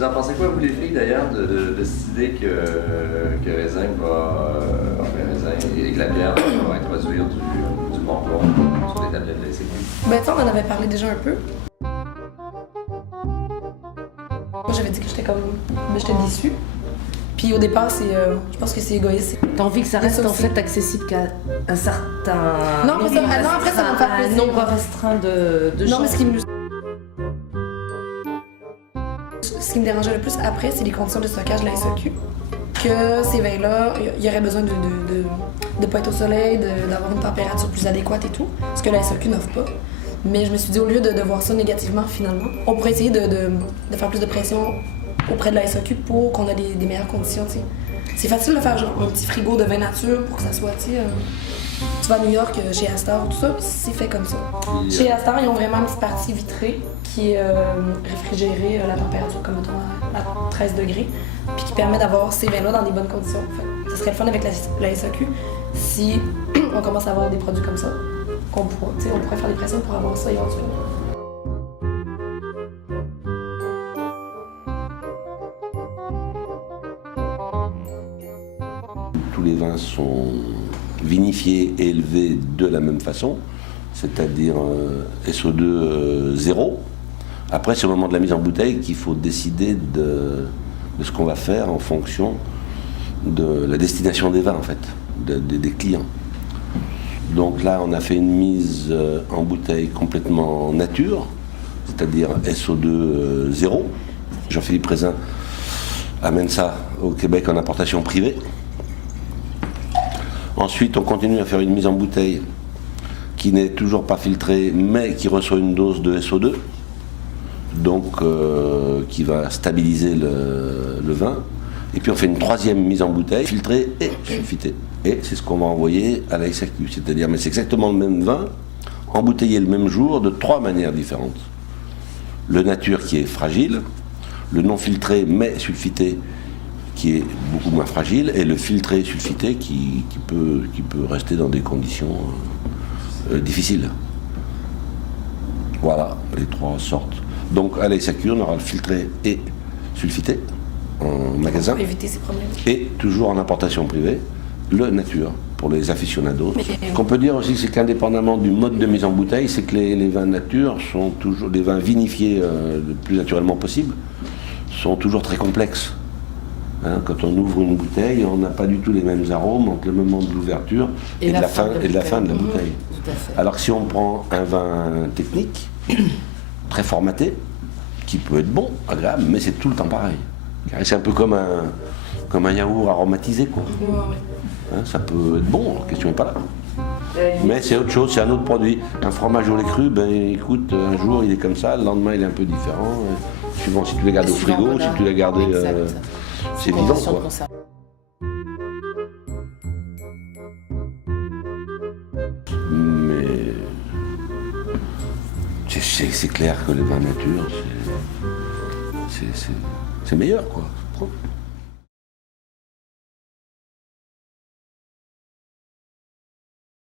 Vous en pensez quoi, vous les filles, d'ailleurs, de cette idée que Raisin va, Raisin et que la bière va introduire du bonbon sur les tablettes de l'ACQ? Ben, tu sais, on en avait parlé déjà un peu. Moi, j'avais dit que j'étais déçue. Puis au départ, je pense que c'est égoïste. T'as envie que ça reste en fait accessible qu'à un certain Non, mais après, ça va me faire un plaisir. nombre restreint de Non, mais choses. ce qui me dérangeait le plus après, c'est les conditions de stockage de la SAQ. Que ces vins-là, il y aurait besoin de pas être au soleil, d'avoir une température plus adéquate et tout, ce que la SAQ n'offre pas. Mais je me suis dit, au lieu de voir ça négativement finalement, on pourrait essayer de faire plus de pression auprès de la SAQ pour qu'on ait des meilleures conditions, tu sais. C'est facile de faire genre un petit frigo de vin nature pour que ça soit, tu sais, tu vas à New York, chez Astor, tout ça, puis c'est fait comme ça. Chez Astor, ils ont vraiment une petite partie vitrée qui est réfrigérée à la température, comme mettons à 13 degrés, puis qui permet d'avoir ces vins-là dans des bonnes conditions. Fait, ça serait le fun avec la SAQ si on commence à avoir des produits comme ça, on pourrait faire des pressions pour avoir ça éventuellement. Tous les vins sont vinifiés et élevés de la même façon, c'est-à-dire SO2 0. Après, c'est au moment de la mise en bouteille qu'il faut décider de ce qu'on va faire en fonction de la destination des vins, en fait, des clients. Donc là, on a fait une mise en bouteille complètement nature, c'est-à-dire SO2 0. Jean-Philippe Raisin amène ça au Québec en importation privée. Ensuite, on continue à faire une mise en bouteille qui n'est toujours pas filtrée, mais qui reçoit une dose de SO2, donc qui va stabiliser le vin. Et puis on fait une troisième mise en bouteille, filtrée et sulfitée. Et c'est ce qu'on va envoyer à la SAQ. C'est-à-dire, mais c'est exactement le même vin, embouteillé le même jour, de trois manières différentes. Le nature qui est fragile, le non filtré mais sulfité qui est beaucoup moins fragile, et le filtré sulfité qui peut rester dans des conditions difficiles. Voilà, les trois sortes. Donc à la SAQ, on aura le filtré et sulfité en magasin. Pour éviter ces problèmes. Et toujours en importation privée, le nature, pour les aficionados. Ce qu'on peut dire aussi, c'est qu'indépendamment du mode de mise en bouteille, c'est que les vins nature sont toujours, les vins vinifiés le plus naturellement possible, sont toujours très complexes. Hein, quand on ouvre une bouteille, on n'a pas du tout les mêmes arômes entre le moment de l'ouverture et de la fin de la bouteille. Alors que si on prend un vin technique, très formaté, qui peut être bon, agréable, mais c'est tout le temps pareil. C'est un peu comme un yaourt aromatisé, quoi. Hein, ça peut être bon, la question n'est pas là. Mais c'est autre chose, c'est un autre produit. Un fromage au lait cru, ben écoute, un jour il est comme ça, le lendemain il est un peu différent. Suivant si tu les gardes au frigo, voilà. si tu les gardes, c'est vivant, quoi. Mais c'est clair que le vin nature, c'est meilleur, quoi.